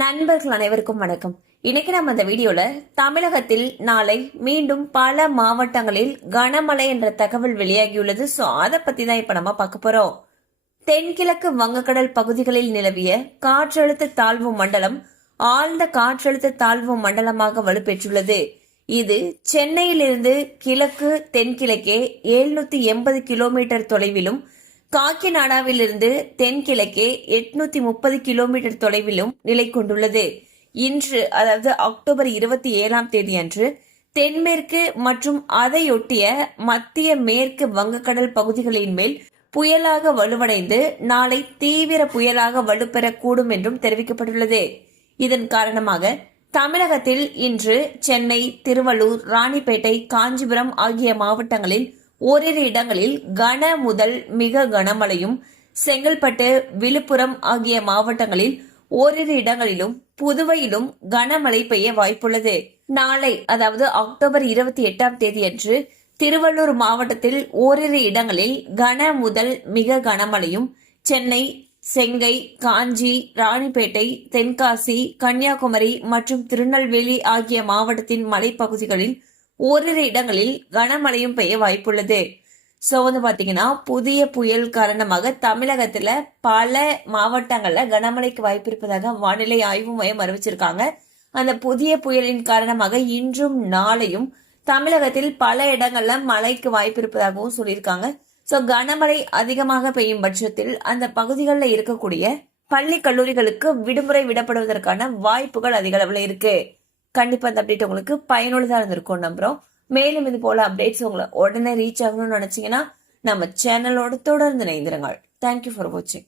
நண்பர்கள் அனைவருக்கும் வணக்கம் இன்னைக்கு நம்ம இந்த வீடியோல தமிழகத்தில் நாளை மீண்டும் பல மாவட்டங்களில் கனமழை என்ற தகவல் வெளியாகியுள்ளது சோ அதை பத்தி தான் இப்ப நம்ம பார்க்க போறோம் தென்கிழக்கு வங்கக்கடல் பகுதிகளில் நிலவிய காற்றழுத்த தாழ்வு மண்டலம் ஆழ்ந்த காற்றழுத்த தாழ்வு மண்டலமாக வலுப்பெற்றுள்ளது இது சென்னையிலிருந்து கிழக்கு தென்கிழக்கே எழுநூத்தி எண்பது கிலோமீட்டர் தொலைவிலும் காக்கிநாடாவிலிருந்து தென்கிழக்கே எட்நூத்தி முப்பது கிலோமீட்டர் தொலைவிலும் நிலை கொண்டுள்ளது இன்று அதாவது அக்டோபர் இருபத்தி ஏழாம் தேதி அன்று தென்மேற்கு மற்றும் அதையொட்டிய மத்திய மேற்கு வங்கக்கடல் பகுதிகளின் மேல் புயலாக வலுவடைந்து நாளை தீவிர புயலாக வலுப்பெறக்கூடும் என்றும் தெரிவிக்கப்பட்டுள்ளது இதன் காரணமாக தமிழகத்தில் இன்று சென்னை திருவள்ளூர் ராணிப்பேட்டை காஞ்சிபுரம் ஆகிய மாவட்டங்களில் ஓரிரு இடங்களில் கன முதல் மிக கனமழையும் செங்கல்பட்டு விழுப்புரம் ஆகிய மாவட்டங்களில் ஓரிரு இடங்களிலும் புதுவையிலும் கனமழை பெய்ய வாய்ப்புள்ளது நாளை அதாவது அக்டோபர் இருபத்தி எட்டாம் தேதியன்று திருவள்ளூர் மாவட்டத்தில் ஓரிரு இடங்களில் கன முதல் மிக கனமழையும் சென்னை செங்கை காஞ்சி ராணிப்பேட்டை தென்காசி கன்னியாகுமரி மற்றும் திருநெல்வேலி ஆகிய மாவட்டத்தின் மலைப்பகுதிகளில் ஓரிரு இடங்களில் கனமழையும் பெய்ய வாய்ப்புள்ளது ஸோ வந்து பாத்தீங்கன்னா புதிய புயல் காரணமாக தமிழகத்தில் பல மாவட்டங்களில் கனமழைக்கு வாய்ப்பு இருப்பதாக வானிலை ஆய்வு மையம் அறிவிச்சிருக்காங்க அந்த புதிய புயலின் காரணமாக இன்றும் நாளையும் தமிழகத்தில் பல இடங்களில் மழைக்கு வாய்ப்பு இருப்பதாகவும் சொல்லியிருக்காங்க ஸோ கனமழை அதிகமாக பெய்யும் பட்சத்தில் அந்த பகுதிகளில் இருக்கக்கூடிய பள்ளி கல்லூரிகளுக்கு விடுமுறை விடப்படுவதற்கான வாய்ப்புகள் அதிக அளவில் இருக்குது கண்டிப்பாக இந்த அப்டேட் உங்களுக்கு பயனுள்ளதாக இருந்திருக்கும் நம்புறோம் மேலும் இது போல அப்டேட்ஸ் உங்களை உடனே ரீச் ஆகணும்னு நினைச்சீங்கன்னா நம்ம சேனலோட தொடர்ந்து நினைந்திருங்கள் தேங்க்யூ ஃபார் வாட்சிங்